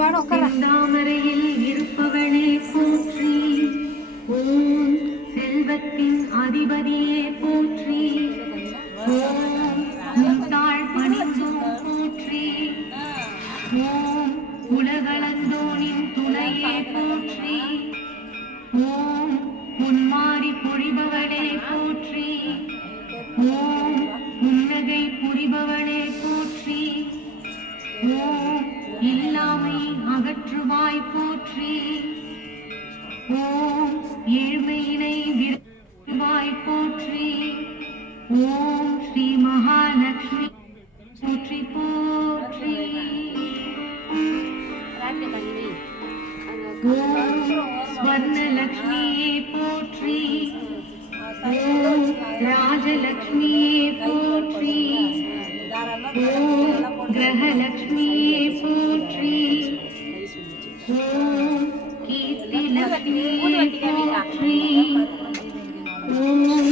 தாமரையில் இருப்பவளே போற்றி. ஓம் செல்வத்தின் அதிபதியே போற்றி. ஓம் முத்தாள் பணிந்தோம் போற்றி. ஓம் உலகளந்தோனின் துணையே போற்றி. ஓம் முன்மாறி பொழிபவளே போற்றி. ஓம் புன்னகை புரிபவளே போற்றி. ஓம் இல்லாமை அகற்றுவாய் போற்றி. ஓம் ஏழ்மையினை விரும்புவாய் போற்றி. ஓம் ஸ்ரீ மகாலட்சுமி போற்றி போற்றி. ஓம் ஸ்வர்ணலட்சுமியே போற்றி. ஓம் ராஜலட்சுமியே போற்றி. ஓம் கிரகலட்சுமியே போற்றி. ஓம் கீர்த்திலட்சுமியே போற்றி. ஓம்